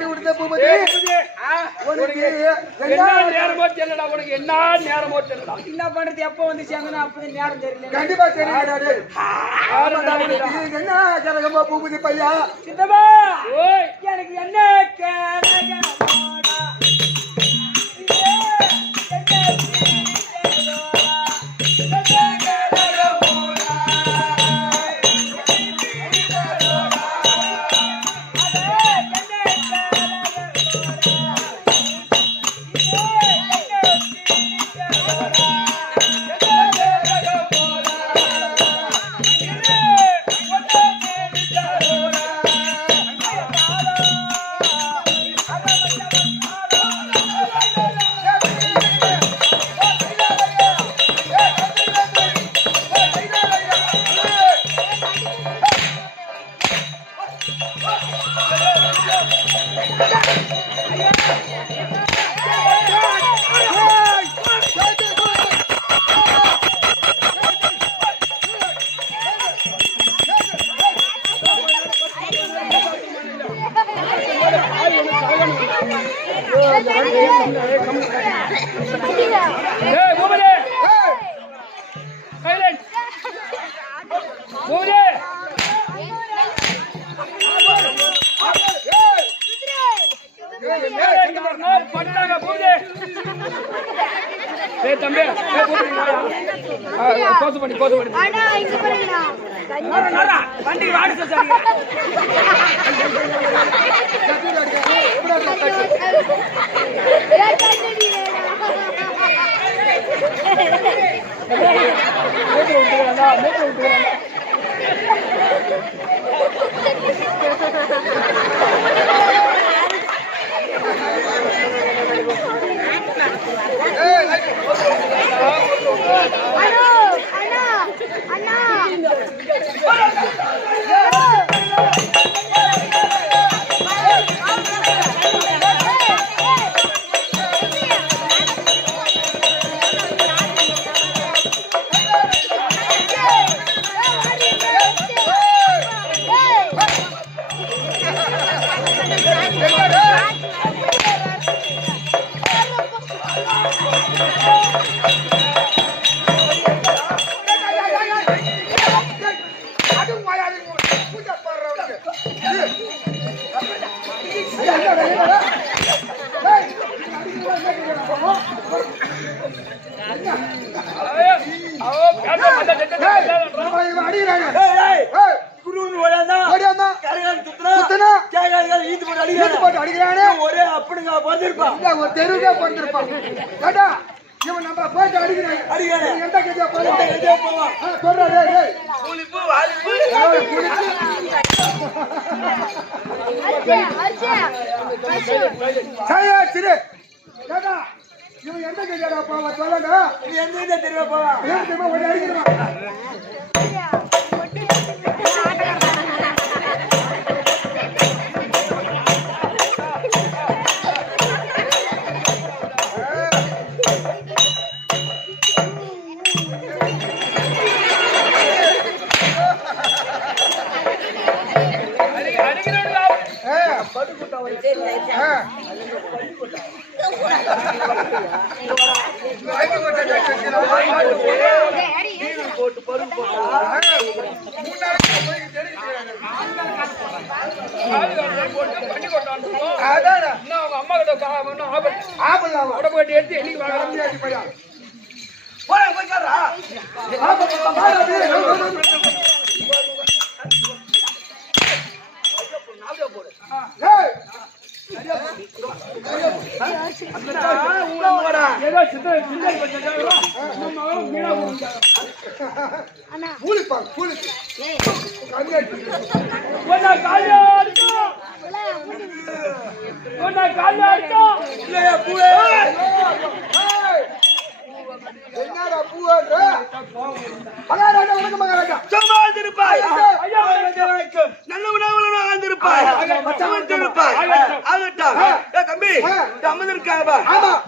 கட்டி கொடுத்த பூபதி உனக்கு என்ன நேரமோ தெரியலடா உனக்கு என்ன நேரமோ தெரியல என்ன பண்றது எப்போ வந்து சேர்ந்தா அப்படி நேரம் தெரியல கண்டிப்பா தெரியல என்ன ஜனகமா பூபதி பையா சித்தமா ஓய் எனக்கு என்ன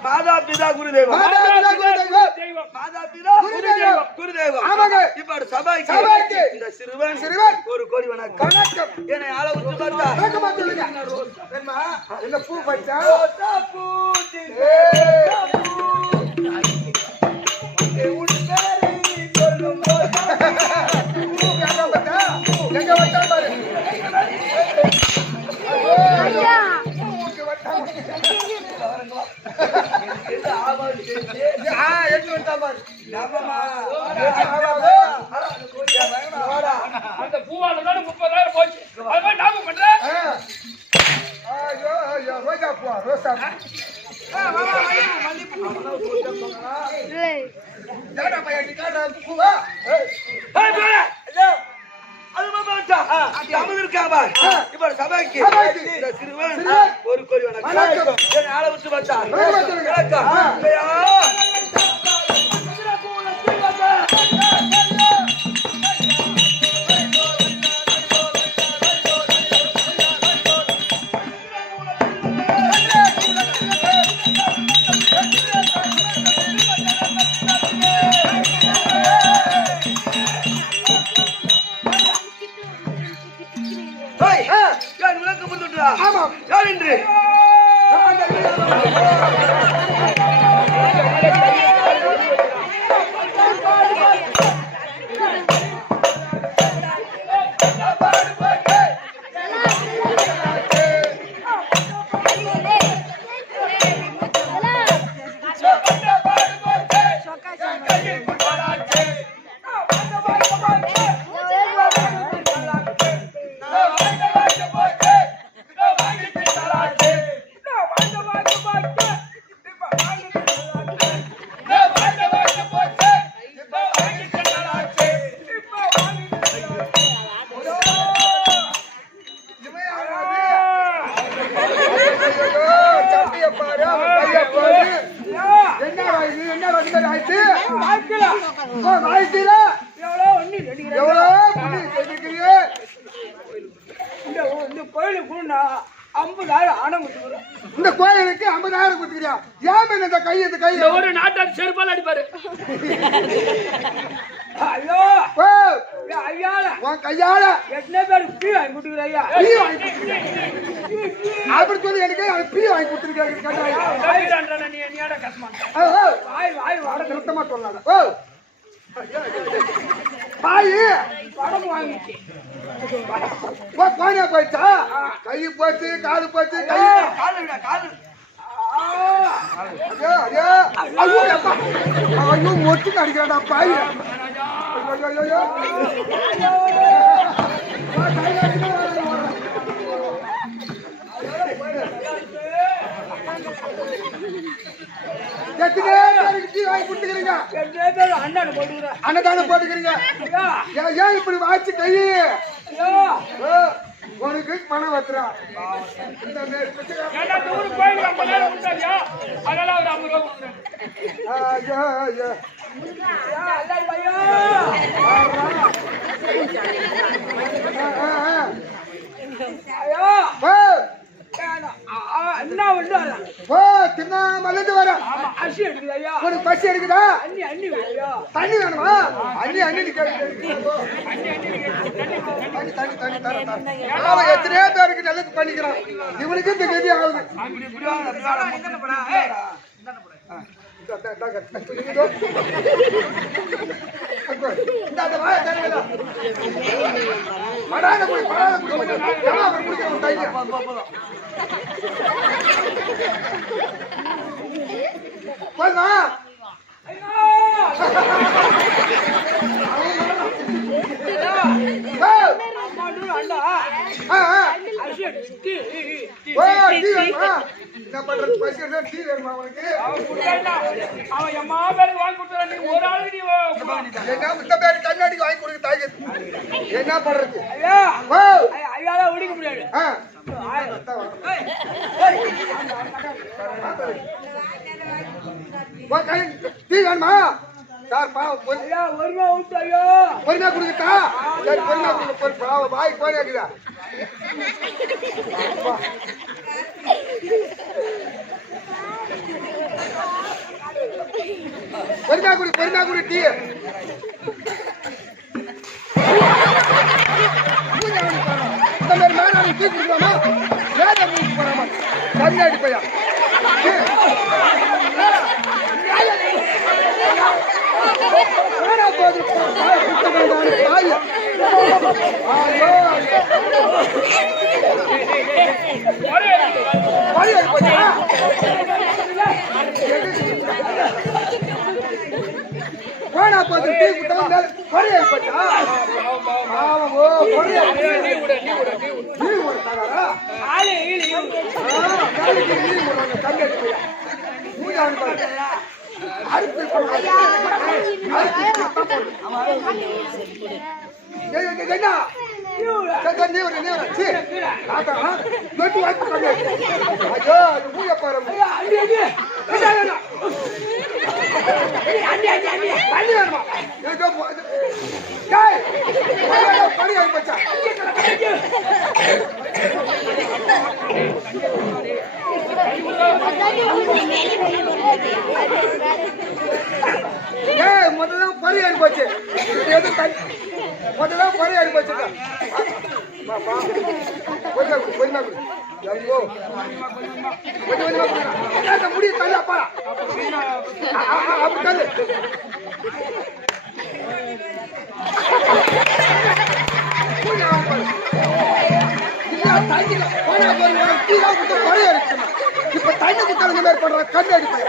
மாதா பிதா குருதேவா குருதேவம். ஆமாங்க. இப்ப சபைக்கு இந்த சிறுவன் ஒரு கோடி வணக்கம். என்னை ஆள விட்டு பார்த்தா என்ன பூ பச்சா பூ எங்க வச்சா பாரு அந்த பூவால தான் 30,000 போச்சு. அது ஞாபகம் பண்றேன். ரோஜா பூவா ரோசா பூவா இப்ப சபைக்கு சிறுவன் ஒரு கோடி வணக்கம். ஆள விட்டு பார்த்தா ஆமாம் யார் என்று இந்த கோயிலுக்கு 50,000 கொடுத்துக்கிறியா? ஏன் இந்த கை ஒரு நாட்டார் செருப்பால் அடிப்பாரு. ஐயோ ஐயால உன் கையால எத்தனை பேருக்கு பீ வாங்கி கொடுத்துக்கிறியா? அப்படி சொல்லி எனக்கு பீ வாங்கி கொடுத்துருக்காங்க. சுத்தமா சொல்லாத பாய் படம் வாங்கிச்சு கோயினா போயிடுச்சா? கை போச்சு காலு போச்சு ஐயோ மொச்சு அடிக்கிறாடா பாய். அன்னதானம் போட்டுக்கிறீங்க. ஏன் இப்படி வாச்சு கை உனக்கு பணம் வச்சுறா? மலர்ந்து வர உனக்கு பசி எடுக்குதா? தண்ணி வேணுமா? எத்தனையோ பேருக்கு நல்லது பண்ணிக்கிறான். இவனுக்கு இந்த கதி ஆகுது. என்ன பண்றது? பசி டீ வேணுமா உனக்கு? அவன் எம்மா பேருக்கு வாங்கி கொடுத்தா நீ ஒரு ஆளுக்கு என்ன மித்த பேருக்கு கண்ணாடிக்கு வாங்கி கொடுக்க தாங்க. என்ன பண்றது? ஐயால ஓடிக்க முடியாது. டீ வேணுமா? பொறுமையா கொடுக்கட்டா? சரி பொறுமையா கொடுக்க. வாய் போயிருக்குதா? பொறுமையா குடி டீ. இந்த மாதிரி மேடம் டீ குடிக்கலாமா? ஏதோ குடிக்க போறாமா? கண்ணாடி பையா. முதல்ல பரியாடி போச்சு. முதல்ல பரியாடி போச்சு. முடி தள்ளி அப்பா அப்படி தள்ளு. இப்ப தண்ணி குத்தாங்க மாதிரி பண்ற கண்ணு அடிப்பேன்.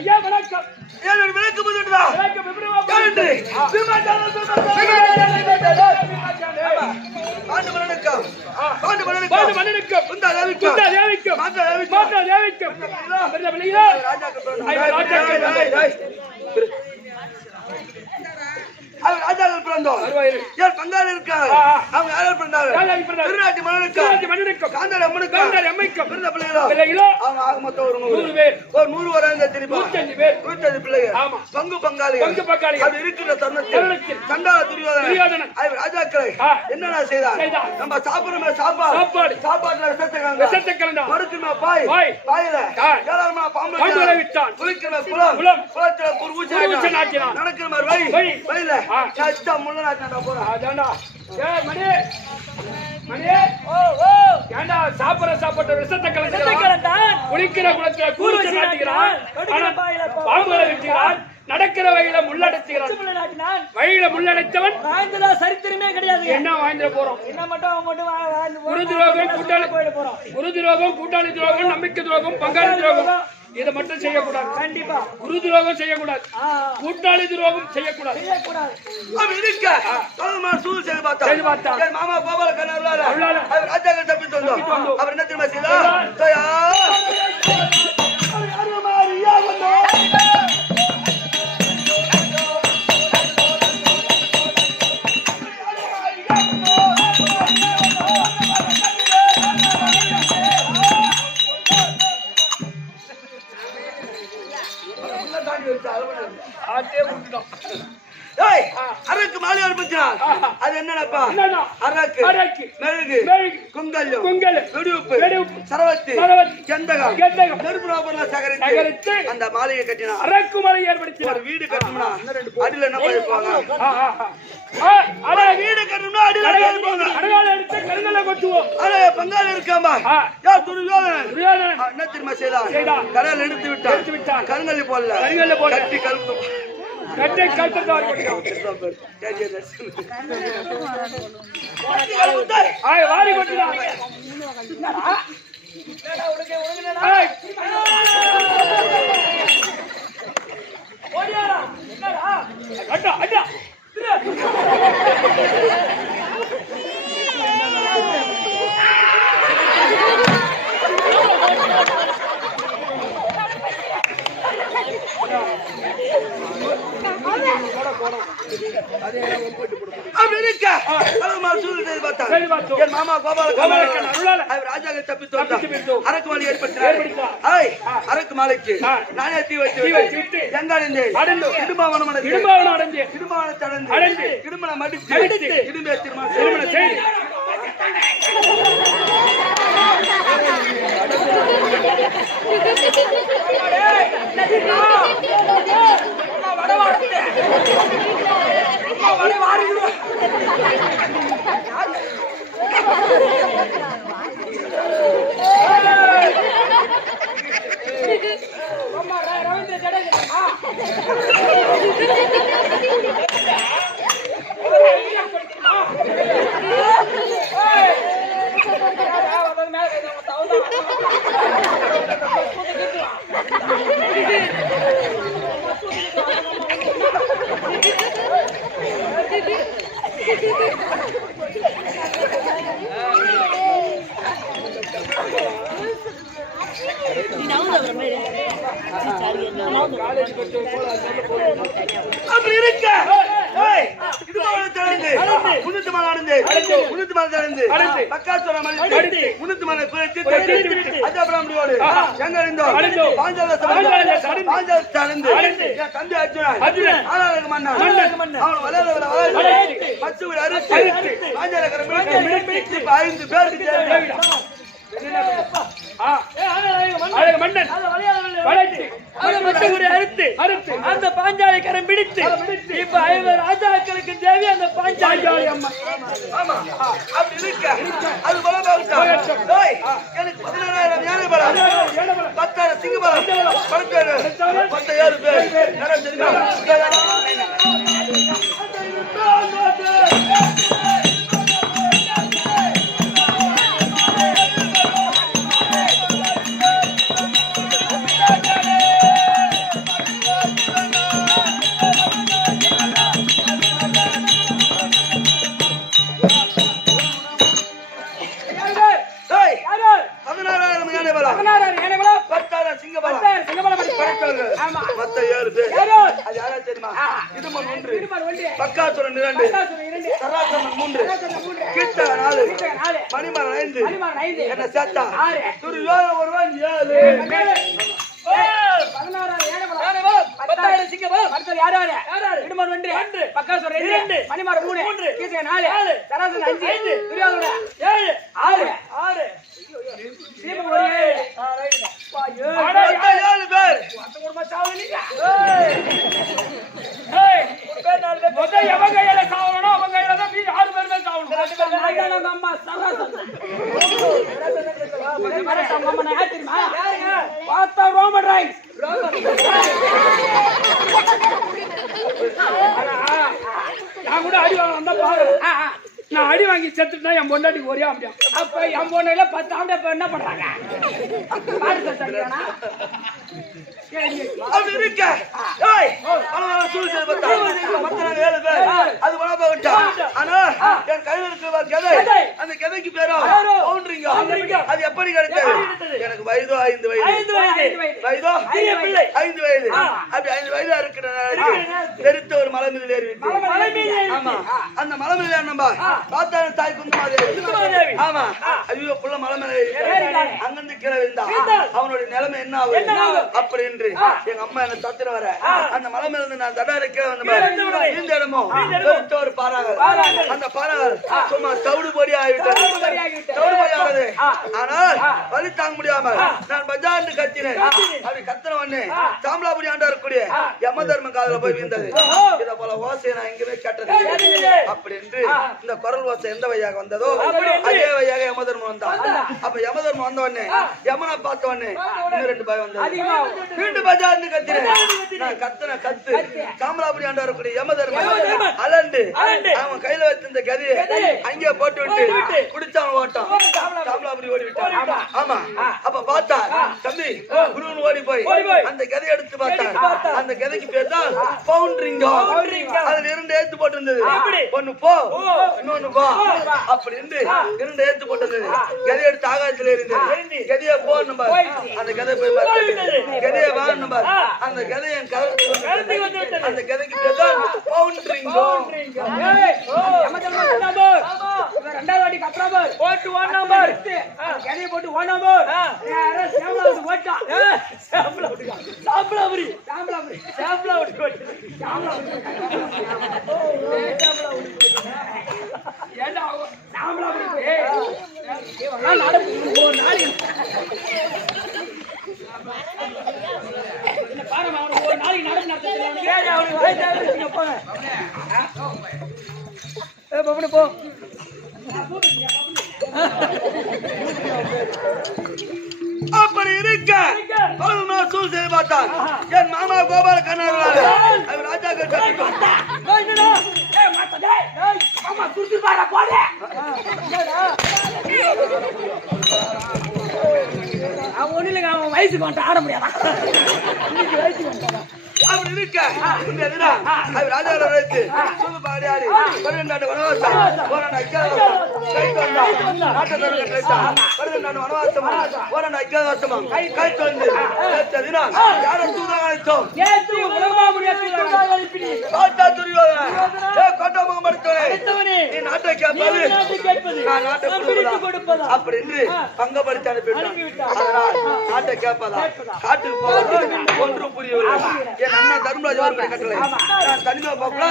ஐயா வணக்கம். விளக்கு ராஜாக்கள் பிறந்தோம். ஏன் பங்காளி இருக்காங்க? அவங்க யாரும் பிறந்தாங்க? திருநாட்டி மன்னனுக்கும் காந்தாரி அம்மைக்கும் பிறந்த பிள்ளைகளோ அவங்க ஆக மொத்தம் ஒரு 100 பேர். ஒரு 100 வராங்க தெரியுமா? 105 பிள்ளைகள். பங்கு பங்காளி அது இருக்கிற தருணத்தில் சண்டாள துரியோதனன் ராஜாக்களை என்னென்ன செய்தான்? நம்ம சாப்பிடுற சாப்பாட்டுல விஷத்தை கலந்தான். மறுக்குமே பாயில ஏராளமான பாம்பு விட்டான். குளிக்கிற குளம் குளத்துல ஊசி நாட்டினான். நடக்கிற மாதிரி வழியில முள்ள நாட்டினா போறான். அதான்டா மணி ஏண்டா சாப்பாட்டு விஷத்தை கலந்தான். குளிக்கிற குளத்துல கூறு நாட்டுகிறான். பாம்புகளை விட்டுகிறான். நடக்கிற வழியில முள்ளடைச்சுகிறான். வழியில முள்ளடைத்தவன் வாழ்ந்ததா சரித்திரமே கிடையாது. என்ன வாழ்ந்துட போறோம்? என்ன மட்டும் குரு துரோகம், கூட்டாளி துரோகம், நம்பிக்கை துரோகம், பங்காளி துரோகம் இதை மட்டும் செய்யக்கூடாது. கண்டிப்பா குரு துரோகம் செய்யக்கூடாது. கூட்டாளி துரோகம் செய்யக்கூடாது. மாமா கோபால கண்ணால ராஜாக்கள் தப்பித்து வந்தோம். அவர் என்ன தெரியுமா செய்தார்? அரக்கு மாலை மாலை ஏற்படுத்தினார். அது என்னப்பா? அரக்கு, மெழுகு, குங்கல்யம், வெடிவுப்பு, சரவத்தி, கெந்தகம், நெருப்பு சகரித்து அந்த மாலையை கட்டினார். அரக்கு மலை ஏற்படுத்தி ஒரு வீடு கட்டணும்னா அடியில என்ன பண்ணிருப்பாங்க? வீடு கட்டணும்னா அடியில அடகால எடுத்து கருங்கல்ல கொட்டுவோம். அடே பங்காளி இருக்காமா? யார் துரியோதனன் என்ன தெரியுமா செய்தான்? கடல் எடுத்து விட்டான். கருங்கல்லி போடல, கட்டி கழுத்து கட்டை கட்டத்தார் வாரி கொட்டுறான். அட்டா அட்டா என் மாமா கோபால ராஜாவை தப்பித்து அரக்கு மாலை ஏற்படுத்தினார். அரக்கு மாலைக்கு நானே தீ வைத்து இடுமாவனம் அடைந்து இடுமணம் அடித்து இடுமே திருமணம் செய்து அப்படி இருக்க அந்த பாஞ்சாலிக்கரம் பிடித்து இப்ப 5 ராஜாக்களுக்கு தேவி அந்த பாஞ்சாலி அம்மா. அது எனக்கு 16,000 யானை பலம், 10,000 சிங்க பலம், 10,000 பேர் பக்காசுரன் 2, சராசரன் 3, கீர்த்தகன் 4, மணிமரன் 5, என்ன சேர்த்தா துரியோதனன் ஒருவன் 7. 16,000 சிங்கம். அடுத்தது யார்? இடுமன் 2, பக்காசுரன் 2, மணிமரன் 3, கீர்த்தகன் 4, சராசரன் 5, துரியோதனன் 7, 6. சீமன் ஒரு 7 பேர். எவன் கையில சாவணும் அவன் கையில தான் 6 பேர் தான் சாவணும். அம்மா பார்த்தா ரோமன் ரைஸ். நான் கூட அடி வாங்க வந்தா பாரு. நான் அடி வாங்கி செத்துட்டா என் பொண்டாட்டிக்கு ஒரே ஆம்பியா. அப்ப என் பொண்ணுல 10 ஆம்பியா இப்ப என்ன பண்றாங்க? அப்படி இருக்க அது ஆனா என் கையில் இருக்கிற கதை அந்த கதைக்கு பேரோ அது எப்படி கிடைத்தது? எனக்கு வயதோ 5 வயது. வயதோ 5 வயது. அப்படி 5 வயதா இருக்கிற தெரித்த ஒரு மலை மீது ஏறி ஆமா அந்த மலை மேல நம்ம பார்த்தா தாய் குந்தமாதேவி ஆமா ஐயோ புள்ள மலை மேல அங்கிருந்து கீழே விழுந்தா அவனுடைய நிலைமை என்ன ஆகும் அப்படி என்று எங்க அம்மா என்ன தத்துற வர அந்த மலை மேல இருந்து நான் தடார கீழே வந்த இந்த இடமோ ஒரு பாறாங்கல் அந்த பாறாங்கல் சும்மா தவிடு பொடி ஆகிவிட்டது தவிடு பொடி ஆனது ஆனால் வலி தாங்க முடியாம நான் பஜார்னு கத்தினேன் அப்படி கத்தின உடனே சாம்பலாபுரி ஆண்டா இருக்கக்கூடிய யம தர்ம காதல போய் விழுந்தது இத போல ஓசையை நான் எங்கேயுமே கேட்டது அப்படி என்று இந்த குரல் ஓசை எந்த வழியாக வந்ததோ அதே வழியாக யம தர்மம் வந்தான் அப்ப யம தர்மம் வந்த உடனே யமனை பார்த்த உடனே இன்னும் 2 பயம் வந்தது வீட்டு பஜார்னு கத்தினேன் நான் கத்தின கத்து சாம்பலாபுரி ஆண்டா இருக்கக்கூடிய யம தர்மம் அலண்டு அவன் கையில வச்சிருந்த கதையை அங்கே போட்டு விட்டு குடிச்சான் ஓட்டான் சாம்பலாபுரி ஓடி விட்டான் ஆமா அப்ப பார்த்தா தம்பி குருன்னு ஓடி போய் அந்த கதையை எடுத்து பார்த்தா அந்த கதைக்கு பேர் தான் பவுண்டரிங்கோ அதுல 2 எழுத்து போட்டு இருந்தது ஒன்னு போ இன்னொன்னு வா அப்படி இருந்து 2 எழுத்து போட்டு இருந்தது கதையை எடுத்து ஆகாயத்துல இருந்தது கதையை போ நம்பர் அந்த கதை போய் கதையை வா நம்பர் அந்த கதையை என் கதை அந்த கதைக்கு பேர் தான் பவுண்டரிங்கோ ரெண்டாவது வாட்டி கப்ராபர் போட்டு 1 நம்பர் கதையை போட்டு 1 நம்பர் சாம்பலாபுரி ஓட்டான் சாம்பலாபுரி ஏண்டா சாம்பலாபுரி பாருங்க அவனுக்கு ஒரு நாளைக்கு நடப்பு நடத்துறாங்க போ அப்படி இருக்க சூழ் செய்து பார்த்தான் என் மாமா கோபால கண்ணாரு அவர் ராஜா அவன் ஒண்ணு இல்லைங்க அவன் வயசுக்கு வந்துட்டு ஆட முடியாதான் அப்படி இருக்க இந்த தினம் அவர் ராஜா வைத்து சூது பாடி ஆடி 12 வனவாசம் ஒரு வனவாசம் ஒரு அக்கியாவாசம் கை தொந்து தினம் யாரும் சூதாக அழைத்தோம் அப்படி என்று பங்கப்படுத்தி அனுப்பிவிட்டான் நாட்டை கேட்பதா காட்டுக்கு போவது ஒன்றும் புரியவில்லை என் அண்ணன் தர்மராஜ் அவர்களை கட்டளை நான் தனிமா போகல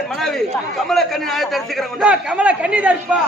என் மனைவி கமல கண்ணி நாயை தரிசிக்கிறேன் கமல கண்ணி தரிப்பா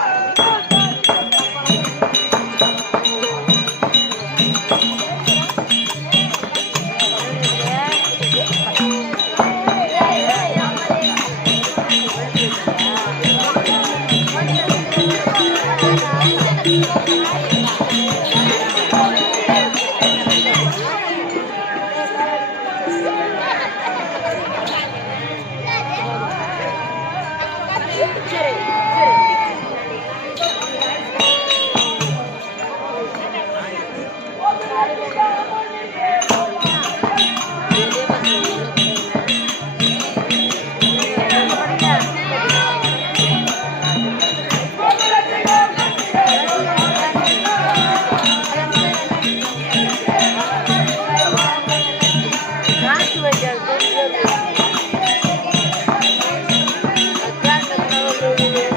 Gracias.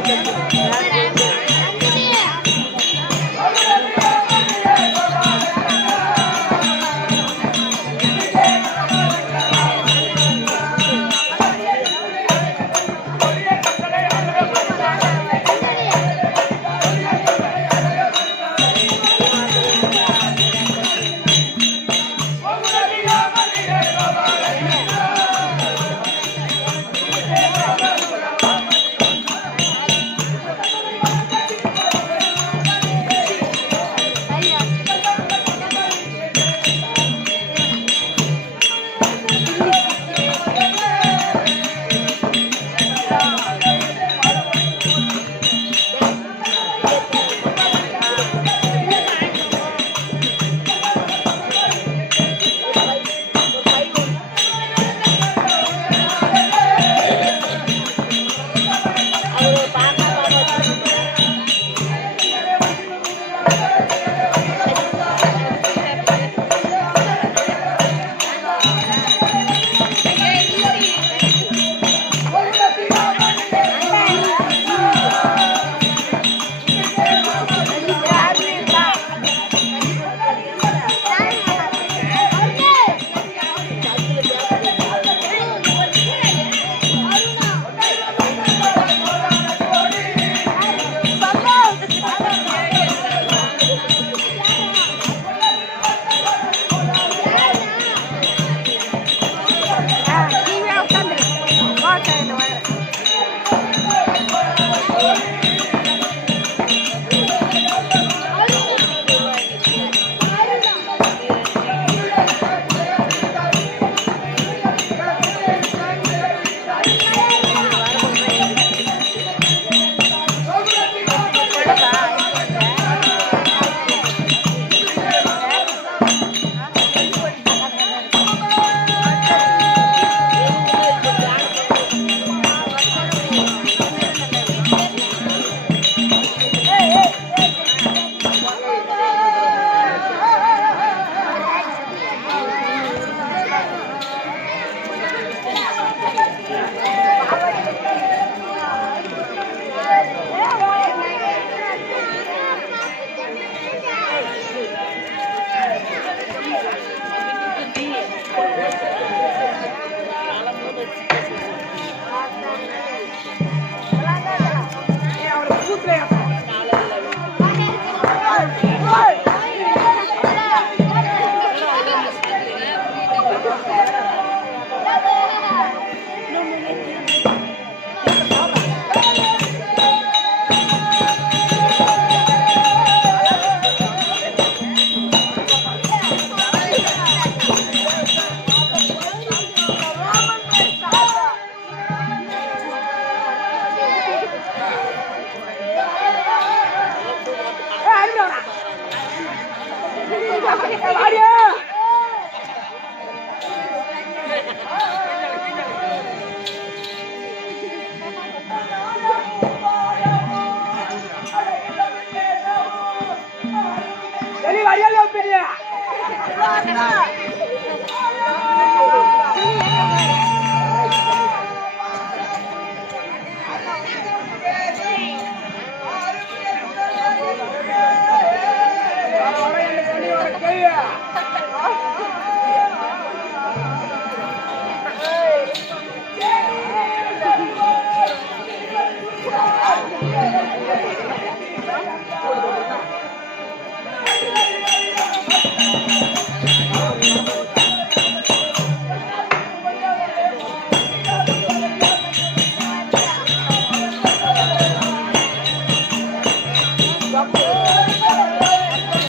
வெளியே வரையாலே பெரிய